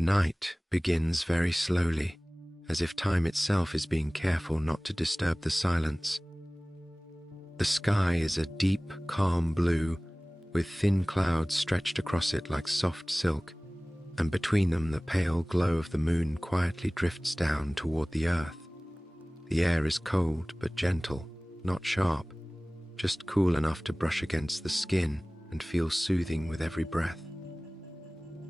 Night begins very slowly, as if time itself is being careful not to disturb the silence. The sky is a deep, calm blue, with thin clouds stretched across it like soft silk, and between them the pale glow of the moon quietly drifts down toward the earth. The air is cold but gentle, not sharp, just cool enough to brush against the skin and feel soothing with every breath.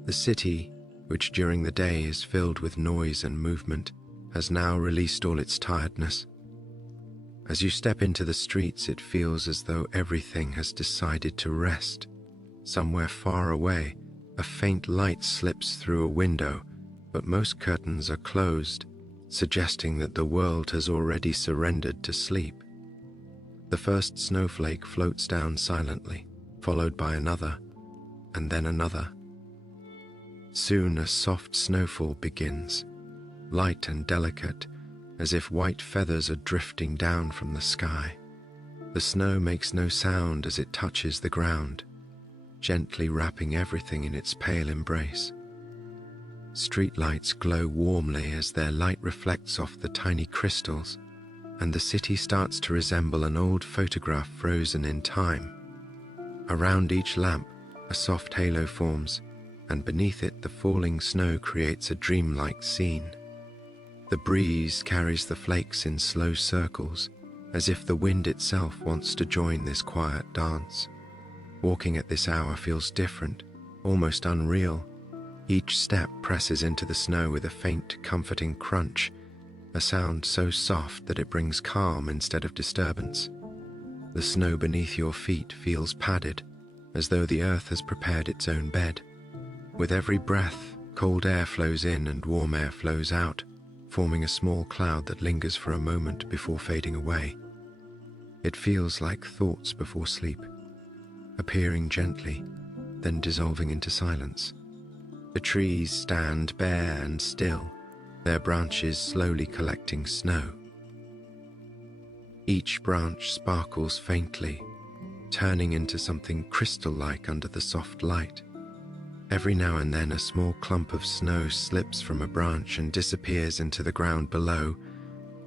The city, which during the day is filled with noise and movement, has now released all its tiredness. As you step into the streets, it feels as though everything has decided to rest. Somewhere far away, a faint light slips through a window, but most curtains are closed, suggesting that the world has already surrendered to sleep. The first snowflake floats down silently, followed by another, and then another. Soon a soft snowfall begins, light and delicate, as if white feathers are drifting down from the sky. The snow makes no sound as it touches the ground, gently wrapping everything in its pale embrace. Streetlights glow warmly as their light reflects off the tiny crystals, and the city starts to resemble an old photograph frozen in time. Around each lamp, a soft halo forms, and beneath it the falling snow creates a dreamlike scene. The breeze carries the flakes in slow circles, as if the wind itself wants to join this quiet dance. Walking at this hour feels different, almost unreal. Each step presses into the snow with a faint, comforting crunch, a sound so soft that it brings calm instead of disturbance. The snow beneath your feet feels padded, as though the earth has prepared its own bed. With every breath, cold air flows in and warm air flows out, forming a small cloud that lingers for a moment before fading away. It feels like thoughts before sleep, appearing gently, then dissolving into silence. The trees stand bare and still, their branches slowly collecting snow. Each branch sparkles faintly, turning into something crystal-like under the soft light. Every now and then a small clump of snow slips from a branch and disappears into the ground below,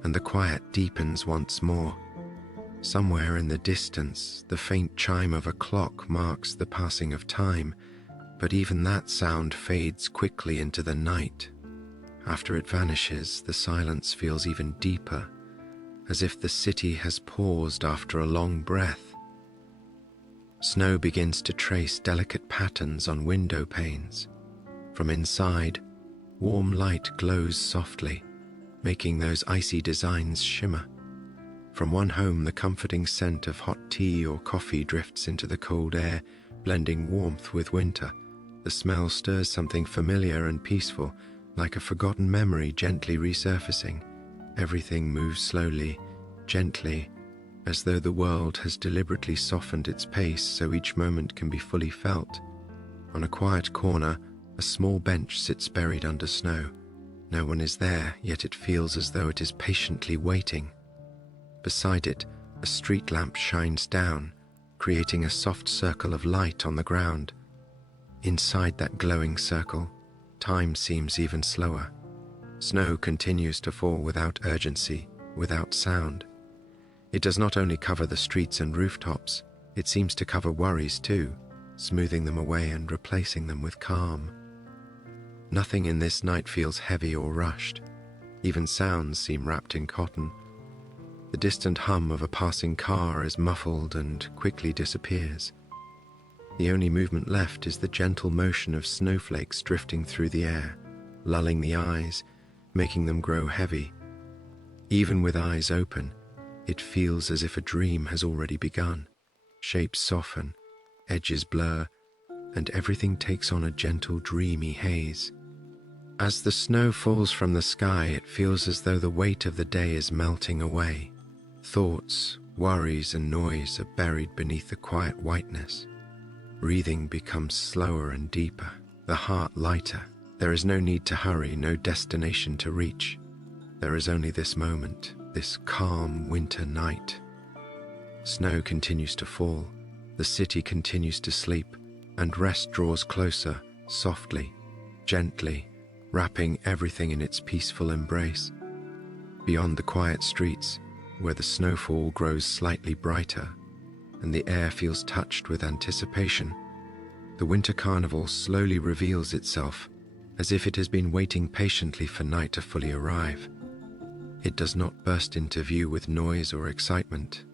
and the quiet deepens once more. Somewhere in the distance, the faint chime of a clock marks the passing of time, but even that sound fades quickly into the night. After it vanishes, the silence feels even deeper, as if the city has paused after a long breath. Snow begins to trace delicate patterns on window panes. From inside, warm light glows softly, making those icy designs shimmer. From one home, the comforting scent of hot tea or coffee drifts into the cold air, blending warmth with winter. The smell stirs something familiar and peaceful, like a forgotten memory gently resurfacing. Everything moves slowly, gently, as though the world has deliberately softened its pace so each moment can be fully felt. On a quiet corner, a small bench sits buried under snow. No one is there, yet it feels as though it is patiently waiting. Beside it, a street lamp shines down, creating a soft circle of light on the ground. Inside that glowing circle, time seems even slower. Snow continues to fall without urgency, without sound. It does not only cover the streets and rooftops, it seems to cover worries too, smoothing them away and replacing them with calm. Nothing in this night feels heavy or rushed. Even sounds seem wrapped in cotton. The distant hum of a passing car is muffled and quickly disappears. The only movement left is the gentle motion of snowflakes drifting through the air, lulling the eyes, making them grow heavy. Even with eyes open, it feels as if a dream has already begun. Shapes soften, edges blur, and everything takes on a gentle, dreamy haze. As the snow falls from the sky, it feels as though the weight of the day is melting away. Thoughts, worries, and noise are buried beneath the quiet whiteness. Breathing becomes slower and deeper, the heart lighter. There is no need to hurry, no destination to reach. There is only this moment, this calm winter night. Snow continues to fall, the city continues to sleep, and rest draws closer, softly, gently, wrapping everything in its peaceful embrace. Beyond the quiet streets, where the snowfall grows slightly brighter and the air feels touched with anticipation, the winter carnival slowly reveals itself as if it has been waiting patiently for night to fully arrive. It does not burst into view with noise or excitement.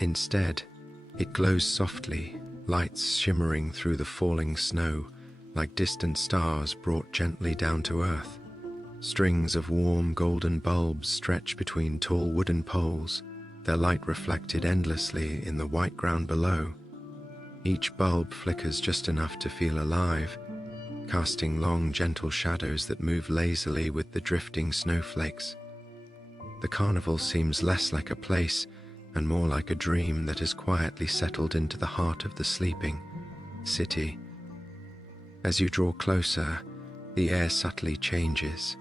Instead, it glows softly, lights shimmering through the falling snow like distant stars brought gently down to earth. Strings of warm golden bulbs stretch between tall wooden poles, their light reflected endlessly in the white ground below. Each bulb flickers just enough to feel alive, casting long, gentle shadows that move lazily with the drifting snowflakes. The carnival seems less like a place and more like a dream that has quietly settled into the heart of the sleeping city. As you draw closer, the air subtly changes.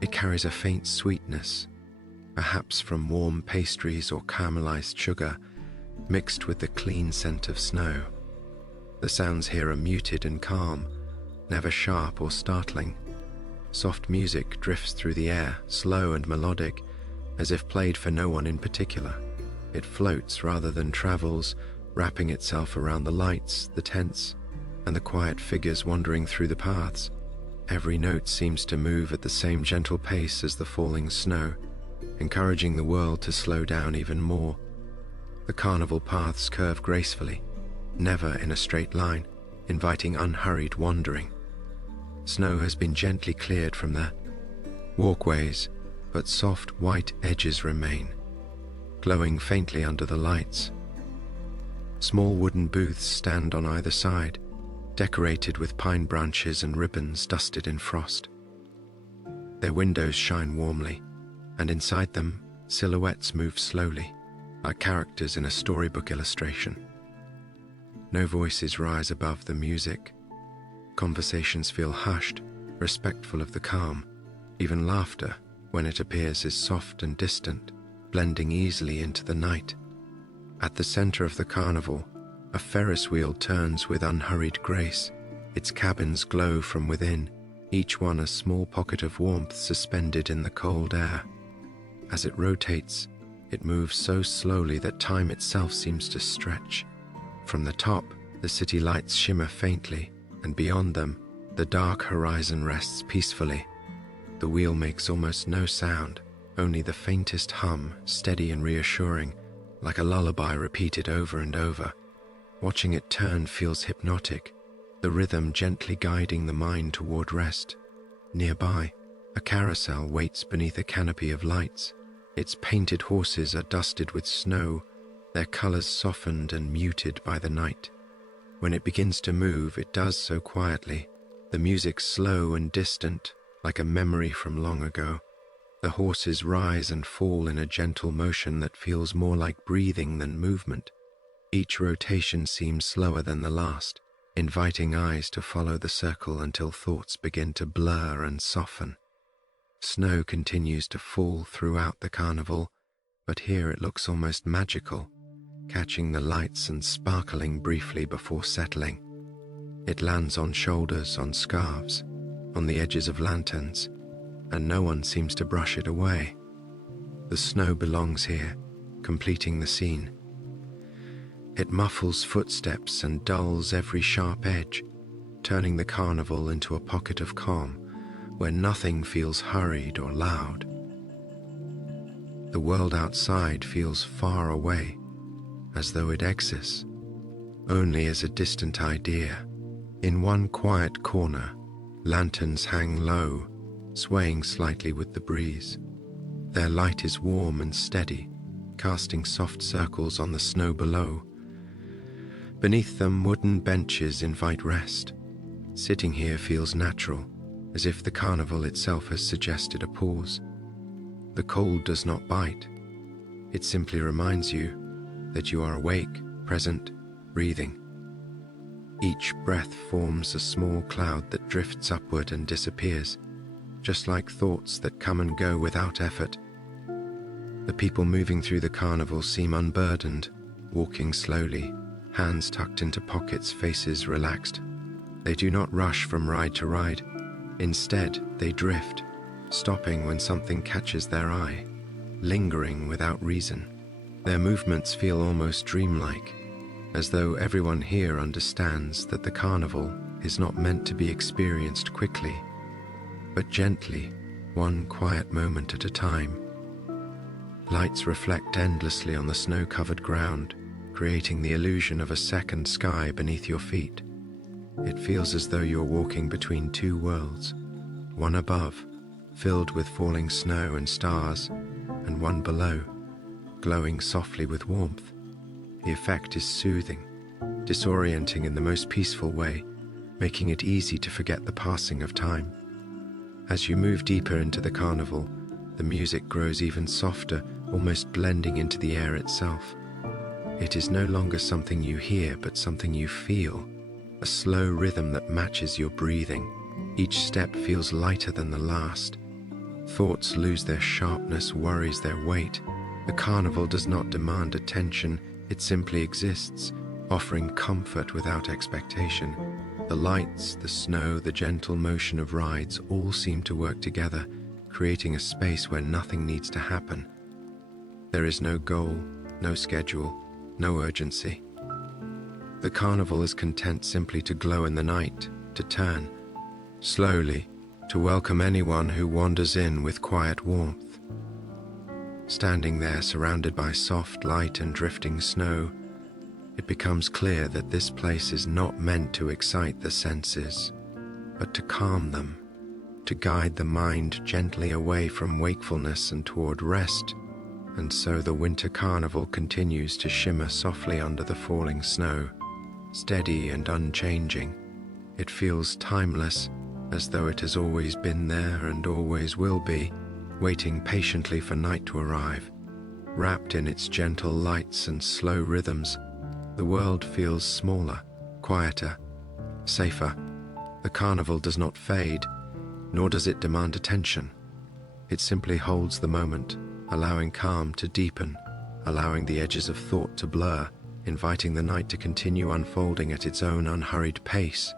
It carries a faint sweetness, perhaps from warm pastries or caramelized sugar, mixed with the clean scent of snow. The sounds here are muted and calm, never sharp or startling. Soft music drifts through the air, slow and melodic, as if played for no one in particular. It floats rather than travels, wrapping itself around the lights, the tents, and the quiet figures wandering through the paths. Every note seems to move at the same gentle pace as the falling snow, encouraging the world to slow down even more. The carnival paths curve gracefully, never in a straight line, inviting unhurried wandering. Snow has been gently cleared from the walkways, but soft white edges remain, glowing faintly under the lights. Small wooden booths stand on either side, decorated with pine branches and ribbons dusted in frost. Their windows shine warmly, and inside them, silhouettes move slowly, like characters in a storybook illustration. No voices rise above the music. Conversations feel hushed, respectful of the calm. Even laughter, when it appears, is soft and distant, blending easily into the night. At the center of the carnival, a Ferris wheel turns with unhurried grace. Its cabins glow from within, each one a small pocket of warmth suspended in the cold air. As it rotates, it moves so slowly that time itself seems to stretch. From the top, the city lights shimmer faintly, and beyond them, the dark horizon rests peacefully. The wheel makes almost no sound, only the faintest hum, steady and reassuring, like a lullaby repeated over and over. Watching it turn feels hypnotic, the rhythm gently guiding the mind toward rest. Nearby, a carousel waits beneath a canopy of lights. Its painted horses are dusted with snow, their colors softened and muted by the night. When it begins to move, it does so quietly, the music slow and distant, like a memory from long ago. The horses rise and fall in a gentle motion that feels more like breathing than movement. Each rotation seems slower than the last, inviting eyes to follow the circle until thoughts begin to blur and soften. Snow continues to fall throughout the carnival, but here it looks almost magical, catching the lights and sparkling briefly before settling. It lands on shoulders, on scarves, on the edges of lanterns, and no one seems to brush it away. The snow belongs here, completing the scene. It muffles footsteps and dulls every sharp edge, turning the carnival into a pocket of calm where nothing feels hurried or loud. The world outside feels far away, as though it exists only as a distant idea. In one quiet corner, lanterns hang low, swaying slightly with the breeze. Their light is warm and steady, casting soft circles on the snow below. Beneath them, wooden benches invite rest. Sitting here feels natural, as if the carnival itself has suggested a pause. The cold does not bite. It simply reminds you that you are awake, present, breathing. Each breath forms a small cloud that drifts upward and disappears, just like thoughts that come and go without effort. The people moving through the carnival seem unburdened, walking slowly, hands tucked into pockets, faces relaxed. They do not rush from ride to ride. Instead, they drift, stopping when something catches their eye, lingering without reason. Their movements feel almost dreamlike, as though everyone here understands that the carnival is not meant to be experienced quickly, but gently, one quiet moment at a time. Lights reflect endlessly on the snow-covered ground, creating the illusion of a second sky beneath your feet. It feels as though you're walking between two worlds, one above, filled with falling snow and stars, and one below, glowing softly with warmth. The effect is soothing, disorienting in the most peaceful way, making it easy to forget the passing of time. As you move deeper into the carnival, the music grows even softer, almost blending into the air itself. It is no longer something you hear, but something you feel, a slow rhythm that matches your breathing. Each step feels lighter than the last. Thoughts lose their sharpness, worries their weight. The carnival does not demand attention, it simply exists, offering comfort without expectation. The lights, the snow, the gentle motion of rides all seem to work together, creating a space where nothing needs to happen. There is no goal, no schedule, no urgency. The carnival is content simply to glow in the night, to turn, slowly, to welcome anyone who wanders in with quiet warmth. Standing there surrounded by soft light and drifting snow, it becomes clear that this place is not meant to excite the senses, but to calm them, to guide the mind gently away from wakefulness and toward rest. And so the winter carnival continues to shimmer softly under the falling snow, steady and unchanging. It feels timeless, as though it has always been there and always will be, waiting patiently for night to arrive. Wrapped in its gentle lights and slow rhythms, the world feels smaller, quieter, safer. The carnival does not fade, nor does it demand attention. It simply holds the moment, allowing calm to deepen, allowing the edges of thought to blur, inviting the night to continue unfolding at its own unhurried pace.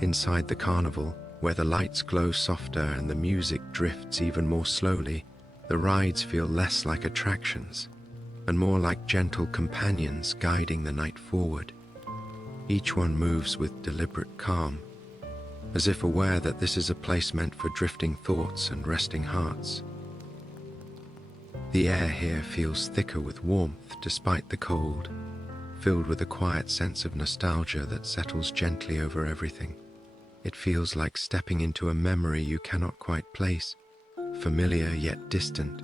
Inside the carnival, where the lights glow softer and the music drifts even more slowly, the rides feel less like attractions and more like gentle companions guiding the night forward. Each one moves with deliberate calm, as if aware that this is a place meant for drifting thoughts and resting hearts. The air here feels thicker with warmth despite the cold, filled with a quiet sense of nostalgia that settles gently over everything. It feels like stepping into a memory you cannot quite place, familiar yet distant,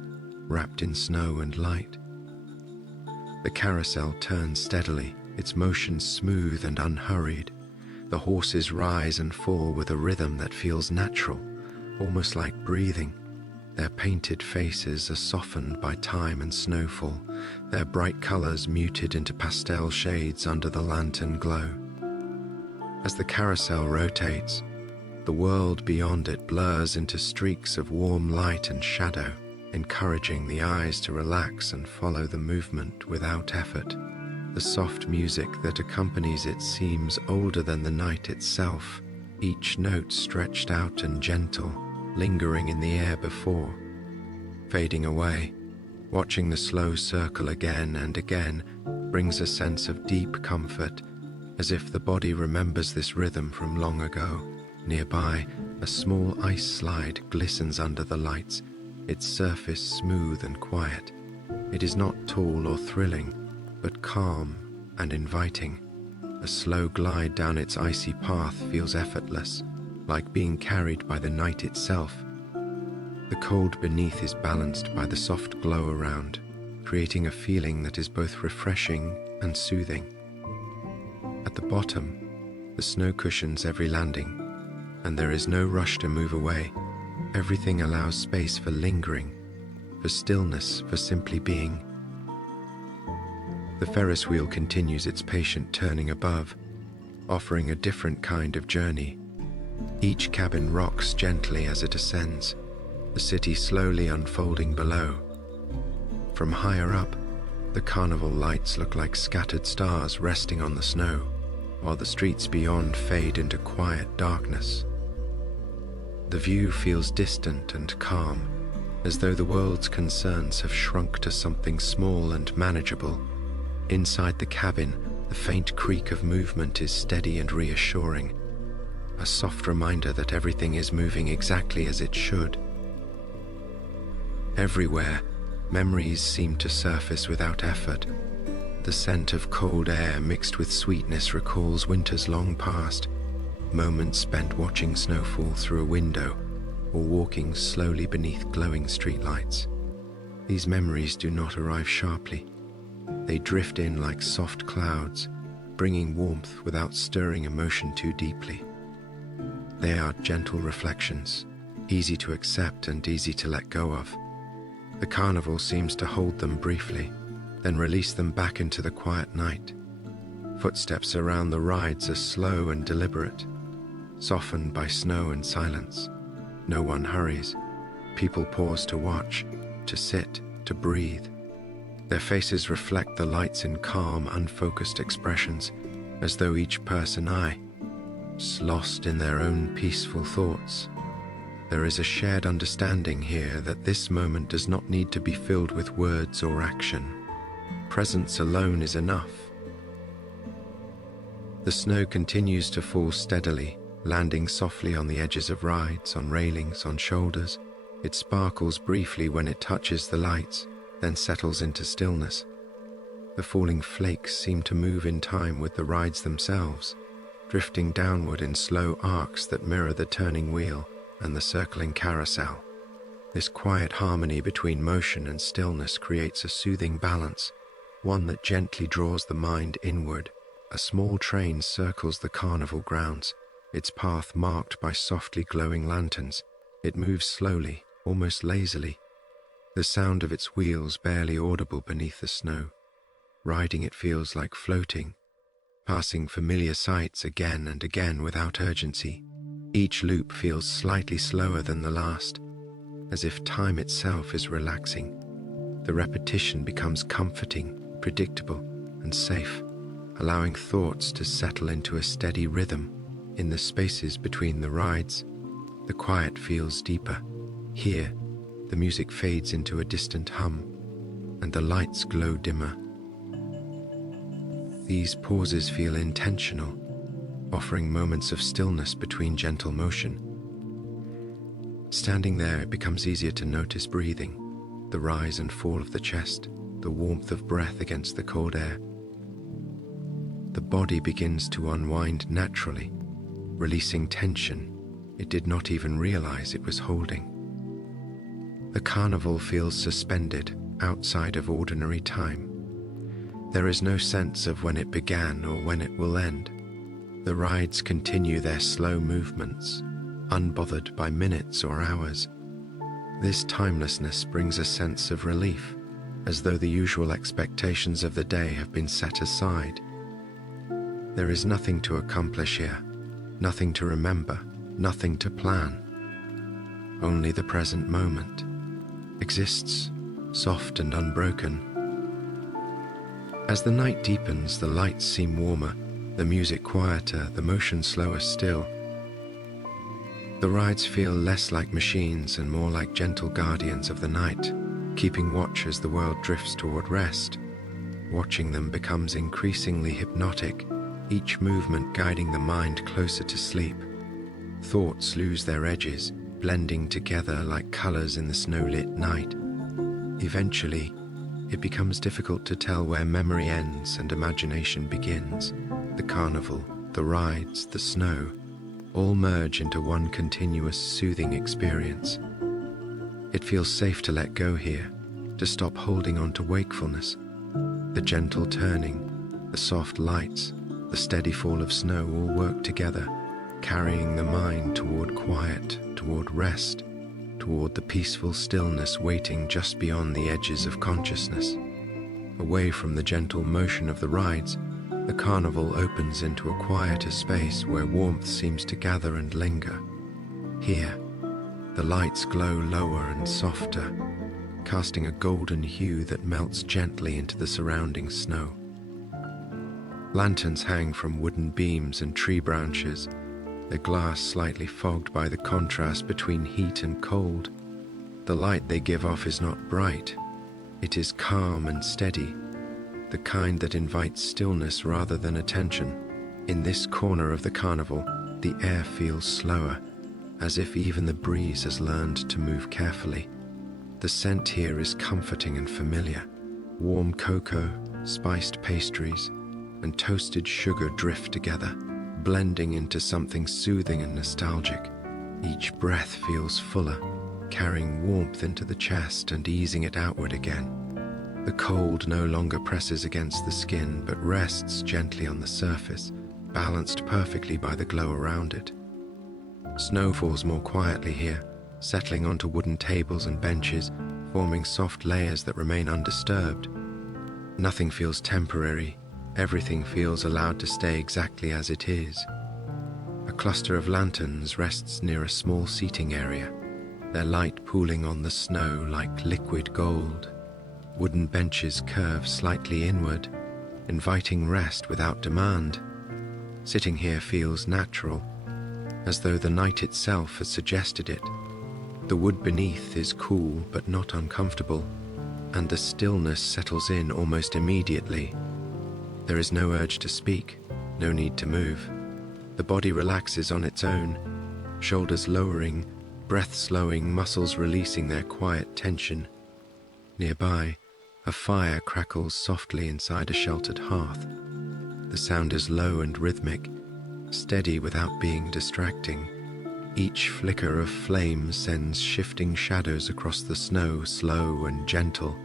wrapped in snow and light. The carousel turns steadily, its motion smooth and unhurried. The horses rise and fall with a rhythm that feels natural, almost like breathing. Their painted faces are softened by time and snowfall, their bright colors muted into pastel shades under the lantern glow. As the carousel rotates, the world beyond it blurs into streaks of warm light and shadow, encouraging the eyes to relax and follow the movement without effort. The soft music that accompanies it seems older than the night itself, each note stretched out and gentle, lingering in the air before, fading away. Watching the slow circle again and again brings a sense of deep comfort, as if the body remembers this rhythm from long ago. Nearby, a small ice slide glistens under the lights, its surface smooth and quiet. It is not tall or thrilling, but calm and inviting. A slow glide down its icy path feels effortless, like being carried by the night itself. The cold beneath is balanced by the soft glow around, creating a feeling that is both refreshing and soothing. At the bottom, the snow cushions every landing, and there is no rush to move away. Everything allows space for lingering, for stillness, for simply being. The Ferris wheel continues its patient turning above, offering a different kind of journey. Each cabin rocks gently as it ascends, the city slowly unfolding below. From higher up, the carnival lights look like scattered stars resting on the snow, while the streets beyond fade into quiet darkness. The view feels distant and calm, as though the world's concerns have shrunk to something small and manageable. Inside the cabin, the faint creak of movement is steady and reassuring, a soft reminder that everything is moving exactly as it should. Everywhere, memories seem to surface without effort. The scent of cold air mixed with sweetness recalls winters long past, moments spent watching snowfall through a window or walking slowly beneath glowing streetlights. These memories do not arrive sharply. They drift in like soft clouds, bringing warmth without stirring emotion too deeply. They are gentle reflections, easy to accept and easy to let go of. The carnival seems to hold them briefly, then release them back into the quiet night. Footsteps around the rides are slow and deliberate, softened by snow and silence. No one hurries. People pause to watch, to sit, to breathe. Their faces reflect the lights in calm, unfocused expressions, as though each person is lost in their own peaceful thoughts. There is a shared understanding here that this moment does not need to be filled with words or action. Presence alone is enough. The snow continues to fall steadily, landing softly on the edges of rides, on railings, on shoulders. It sparkles briefly when it touches the lights, then settles into stillness. The falling flakes seem to move in time with the rides themselves, drifting downward in slow arcs that mirror the turning wheel and the circling carousel. This quiet harmony between motion and stillness creates a soothing balance, one that gently draws the mind inward. A small train circles the carnival grounds, its path marked by softly glowing lanterns. It moves slowly, almost lazily, the sound of its wheels barely audible beneath the snow. Riding it feels like floating, passing familiar sights again and again without urgency. Each loop feels slightly slower than the last, as if time itself is relaxing. The repetition becomes comforting, predictable, and safe, allowing thoughts to settle into a steady rhythm. In the spaces between the rides, the quiet feels deeper. Here, the music fades into a distant hum, and the lights glow dimmer. These pauses feel intentional, offering moments of stillness between gentle motion. Standing there, it becomes easier to notice breathing, the rise and fall of the chest, the warmth of breath against the cold air. The body begins to unwind naturally, releasing tension it did not even realize it was holding. The carnival feels suspended outside of ordinary time. There is no sense of when it began or when it will end. The rides continue their slow movements, unbothered by minutes or hours. This timelessness brings a sense of relief, as though the usual expectations of the day have been set aside. There is nothing to accomplish here, nothing to remember, nothing to plan. Only the present moment exists, soft and unbroken. As the night deepens, the lights seem warmer, the music quieter, the motion slower still. The rides feel less like machines and more like gentle guardians of the night, keeping watch as the world drifts toward rest. Watching them becomes increasingly hypnotic, each movement guiding the mind closer to sleep. Thoughts lose their edges, blending together like colors in the snow-lit night. Eventually, it becomes difficult to tell where memory ends and imagination begins. The carnival, the rides, the snow, all merge into one continuous, soothing experience. It feels safe to let go here, to stop holding on to wakefulness. The gentle turning, the soft lights, the steady fall of snow all work together, carrying the mind toward quiet, toward rest, toward the peaceful stillness waiting just beyond the edges of consciousness. Away from the gentle motion of the rides, the carnival opens into a quieter space where warmth seems to gather and linger. Here, the lights glow lower and softer, casting a golden hue that melts gently into the surrounding snow. Lanterns hang from wooden beams and tree branches, the glass slightly fogged by the contrast between heat and cold. The light they give off is not bright. It is calm and steady, the kind that invites stillness rather than attention. In this corner of the carnival, the air feels slower, as if even the breeze has learned to move carefully. The scent here is comforting and familiar. Warm cocoa, spiced pastries, and toasted sugar drift together, blending into something soothing and nostalgic. Each breath feels fuller, carrying warmth into the chest and easing it outward again. The cold no longer presses against the skin, but rests gently on the surface, balanced perfectly by the glow around it. Snow falls more quietly here, settling onto wooden tables and benches, forming soft layers that remain undisturbed. Nothing feels temporary. Everything feels allowed to stay exactly as it is. A cluster of lanterns rests near a small seating area, their light pooling on the snow like liquid gold. Wooden benches curve slightly inward, inviting rest without demand. Sitting here feels natural, as though the night itself has suggested it. The wood beneath is cool but not uncomfortable, and the stillness settles in almost immediately. There is no urge to speak, no need to move. The body relaxes on its own, shoulders lowering, breath slowing, muscles releasing their quiet tension. Nearby, a fire crackles softly inside a sheltered hearth. The sound is low and rhythmic, steady without being distracting. Each flicker of flame sends shifting shadows across the snow, slow and gentle.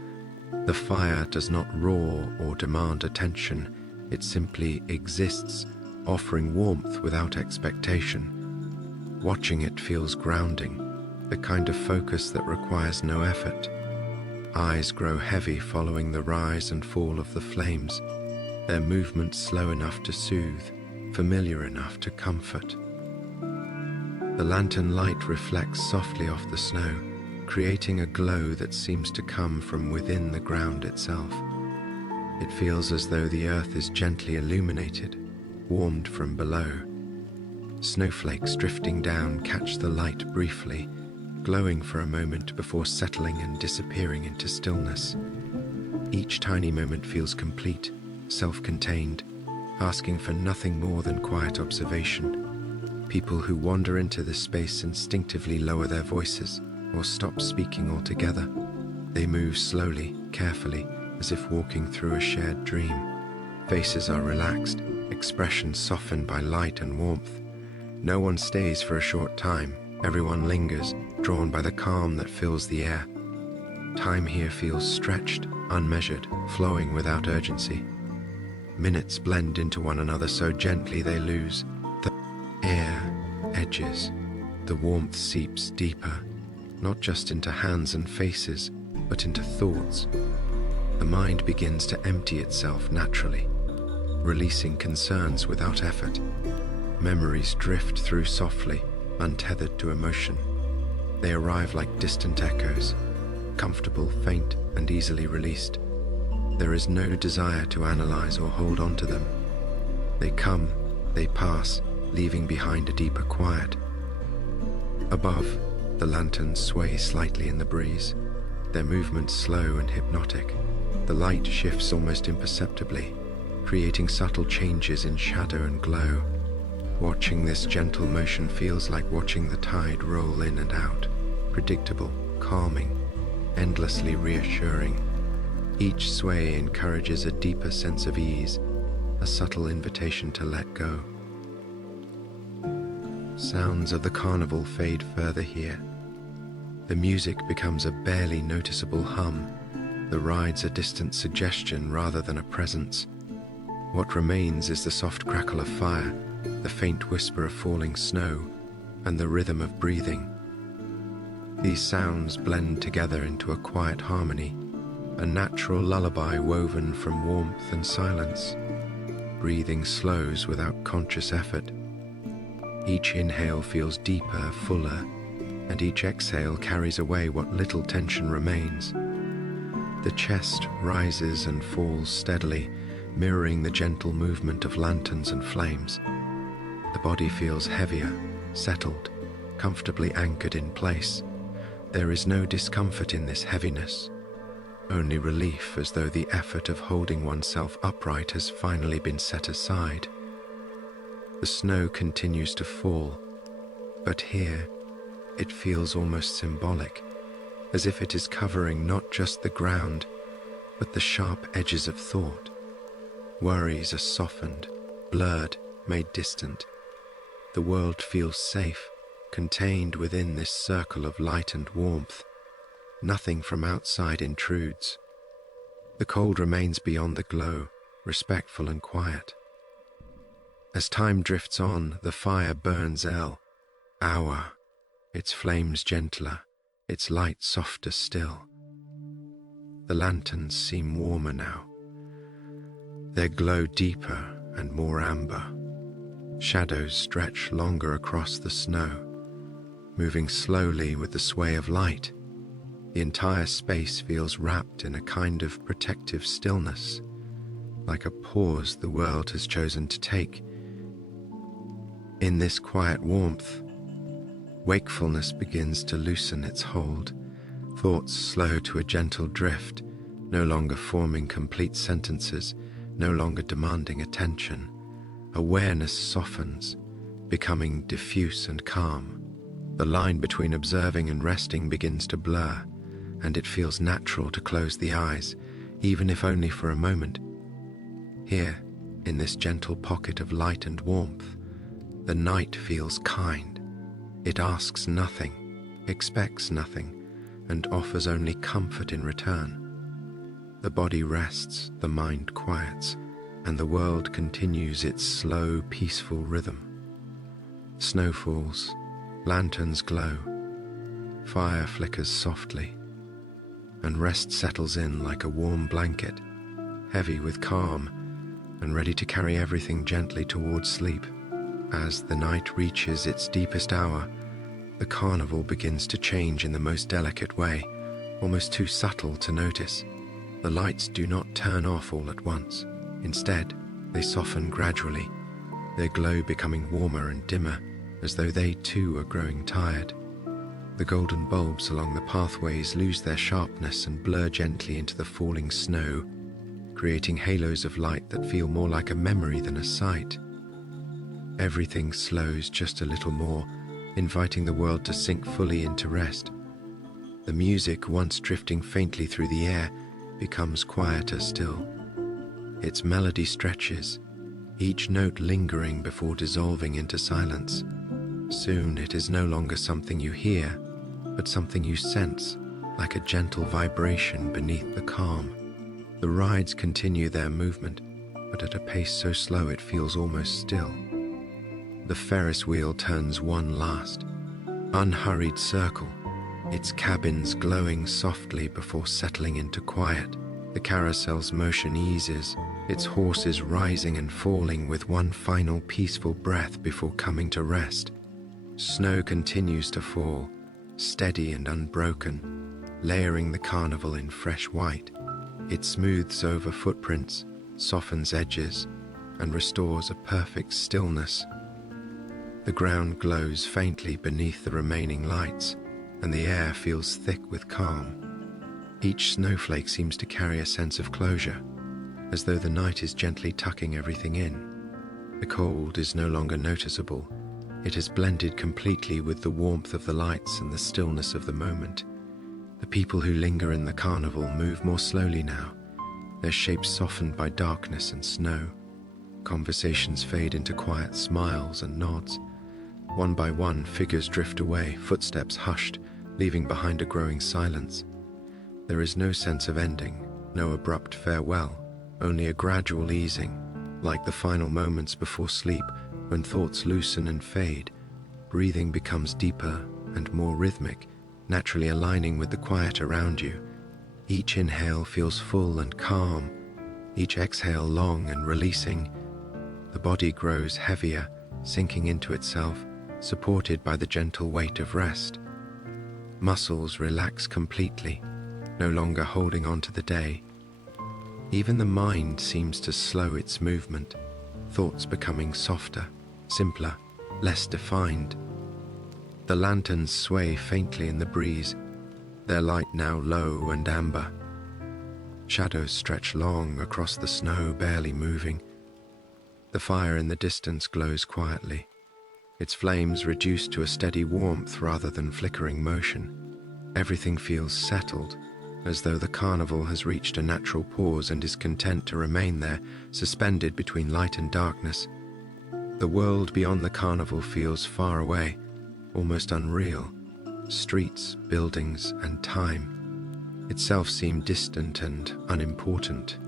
The fire does not roar or demand attention. It simply exists, offering warmth without expectation. Watching it feels grounding, the kind of focus that requires no effort. Eyes grow heavy following the rise and fall of the flames, their movement slow enough to soothe, familiar enough to comfort. The lantern light reflects softly off the snow, creating a glow that seems to come from within the ground itself. It feels as though the earth is gently illuminated, warmed from below. Snowflakes drifting down catch the light briefly, glowing for a moment before settling and disappearing into stillness. Each tiny moment feels complete, self-contained, asking for nothing more than quiet observation. People who wander into this space instinctively lower their voices or stop speaking altogether. They move slowly, carefully, as if walking through a shared dream. Faces are relaxed, expressions softened by light and warmth. No one stays for a short time. Everyone lingers, drawn by the calm that fills the air. Time here feels stretched, unmeasured, flowing without urgency. Minutes blend into one another so gently they lose. The air edges. The warmth seeps deeper, not just into hands and faces, but into thoughts. The mind begins to empty itself naturally, releasing concerns without effort. Memories drift through softly, untethered to emotion. They arrive like distant echoes, comfortable, faint, and easily released. There is no desire to analyze or hold on to them. They come, they pass, leaving behind a deeper quiet. Above, the lanterns sway slightly in the breeze, their movements slow and hypnotic. The light shifts almost imperceptibly, creating subtle changes in shadow and glow. Watching this gentle motion feels like watching the tide roll in and out, predictable, calming, endlessly reassuring. Each sway encourages a deeper sense of ease, a subtle invitation to let go. Sounds of the carnival fade further here. The music becomes a barely noticeable hum, the rides a distant suggestion rather than a presence. What remains is the soft crackle of fire, the faint whisper of falling snow, and the rhythm of breathing. These sounds blend together into a quiet harmony, a natural lullaby woven from warmth and silence. Breathing slows without conscious effort. Each inhale feels deeper, fuller, and each exhale carries away what little tension remains. The chest rises and falls steadily, mirroring the gentle movement of lanterns and flames. The body feels heavier, settled, comfortably anchored in place. There is no discomfort in this heaviness, only relief, as though the effort of holding oneself upright has finally been set aside. The snow continues to fall, but here it feels almost symbolic, as if it is covering not just the ground, but the sharp edges of thought. Worries are softened, blurred, made distant. The world feels safe, contained within this circle of light and warmth. Nothing from outside intrudes. The cold remains beyond the glow, respectful and quiet. As time drifts on, the fire burns hour, its flames gentler, its light softer still. The lanterns seem warmer now, their glow deeper and more amber. Shadows stretch longer across the snow, moving slowly with the sway of light. The entire space feels wrapped in a kind of protective stillness, like a pause the world has chosen to take. In this quiet warmth, wakefulness begins to loosen its hold, thoughts slow to a gentle drift, no longer forming complete sentences, no longer demanding attention. Awareness softens, becoming diffuse and calm. The line between observing and resting begins to blur, and it feels natural to close the eyes, even if only for a moment. Here, in this gentle pocket of light and warmth, the night feels kind. It asks nothing, expects nothing, and offers only comfort in return. The body rests, the mind quiets, and the world continues its slow, peaceful rhythm. Snow falls, lanterns glow, fire flickers softly, and rest settles in like a warm blanket, heavy with calm and ready to carry everything gently towards sleep. As the night reaches its deepest hour, the carnival begins to change in the most delicate way, almost too subtle to notice. The lights do not turn off all at once. Instead, they soften gradually, their glow becoming warmer and dimmer, as though they too are growing tired. The golden bulbs along the pathways lose their sharpness and blur gently into the falling snow, creating halos of light that feel more like a memory than a sight. Everything slows just a little more, inviting the world to sink fully into rest. The music, once drifting faintly through the air, becomes quieter still. Its melody stretches, each note lingering before dissolving into silence. Soon it is no longer something you hear, but something you sense, like a gentle vibration beneath the calm. The rides continue their movement, but at a pace so slow it feels almost still. The Ferris wheel turns one last, unhurried circle, its cabins glowing softly before settling into quiet. The carousel's motion eases, its horses rising and falling with one final peaceful breath before coming to rest. Snow continues to fall, steady and unbroken, layering the carnival in fresh white. It smooths over footprints, softens edges, and restores a perfect stillness. The ground glows faintly beneath the remaining lights, and the air feels thick with calm. Each snowflake seems to carry a sense of closure, as though the night is gently tucking everything in. The cold is no longer noticeable. It has blended completely with the warmth of the lights and the stillness of the moment. The people who linger in the carnival move more slowly now, their shapes softened by darkness and snow. Conversations fade into quiet smiles and nods. One by one, figures drift away, footsteps hushed, leaving behind a growing silence. There is no sense of ending, no abrupt farewell, only a gradual easing, like the final moments before sleep, when thoughts loosen and fade. Breathing becomes deeper and more rhythmic, naturally aligning with the quiet around you. Each inhale feels full and calm, each exhale long and releasing. The body grows heavier, sinking into itself, supported by the gentle weight of rest. Muscles relax completely, no longer holding on to the day. Even the mind seems to slow its movement, thoughts becoming softer, simpler, less defined. The lanterns sway faintly in the breeze, their light now low and amber. Shadows stretch long across the snow, barely moving. The fire in the distance glows quietly, its flames reduced to a steady warmth rather than flickering motion. Everything feels settled, as though the carnival has reached a natural pause and is content to remain there, suspended between light and darkness. The world beyond the carnival feels far away, almost unreal. Streets, buildings, and time itself seem distant and unimportant.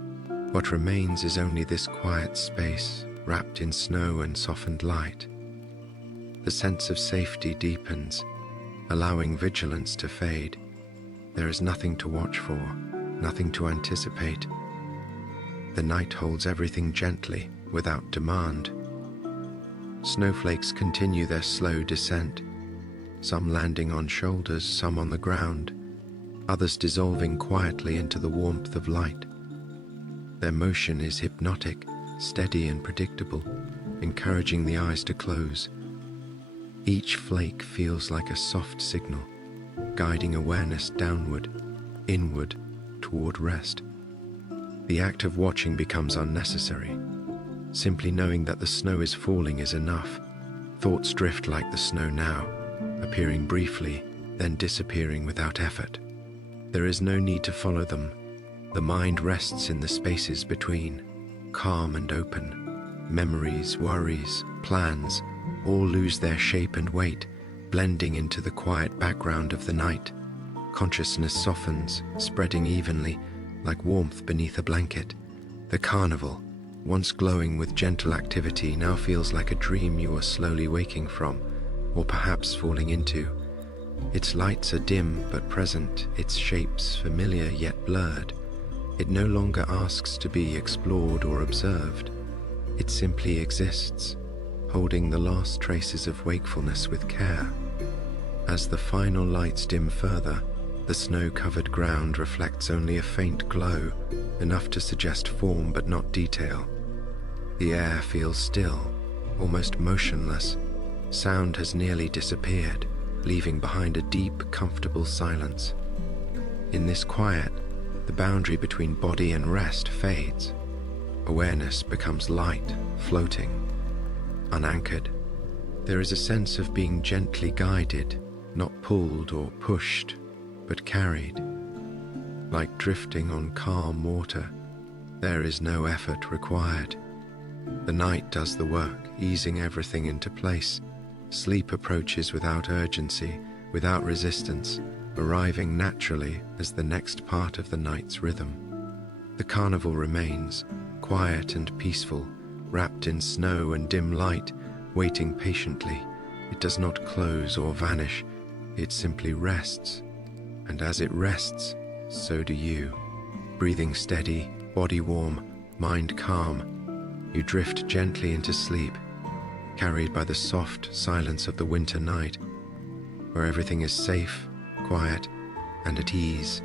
What remains is only this quiet space, wrapped in snow and softened light. The sense of safety deepens, allowing vigilance to fade. There is nothing to watch for, nothing to anticipate. The night holds everything gently, without demand. Snowflakes continue their slow descent, some landing on shoulders, some on the ground, others dissolving quietly into the warmth of light. Their motion is hypnotic, steady and predictable, encouraging the eyes to close. Each flake feels like a soft signal, guiding awareness downward, inward, toward rest. The act of watching becomes unnecessary. Simply knowing that the snow is falling is enough. Thoughts drift like the snow now, appearing briefly, then disappearing without effort. There is no need to follow them. The mind rests in the spaces between, calm and open. Memories, worries, plans, all lose their shape and weight, blending into the quiet background of the night. Consciousness softens, spreading evenly, like warmth beneath a blanket. The carnival, once glowing with gentle activity, now feels like a dream you are slowly waking from, or perhaps falling into. Its lights are dim but present, its shapes familiar yet blurred. It no longer asks to be explored or observed. It simply exists, holding the last traces of wakefulness with care. As the final lights dim further, the snow-covered ground reflects only a faint glow, enough to suggest form but not detail. The air feels still, almost motionless. Sound has nearly disappeared, leaving behind a deep, comfortable silence. In this quiet, the boundary between body and rest fades. Awareness becomes light, floating, unanchored. There is a sense of being gently guided, not pulled or pushed, but carried. Like drifting on calm water, there is no effort required. The night does the work, easing everything into place. Sleep approaches without urgency, without resistance, arriving naturally as the next part of the night's rhythm. The carnival remains, quiet and peaceful, wrapped in snow and dim light, waiting patiently. It does not close or vanish, it simply rests. And as it rests, so do you. Breathing steady, body warm, mind calm, you drift gently into sleep, carried by the soft silence of the winter night, where everything is safe, quiet, and at ease.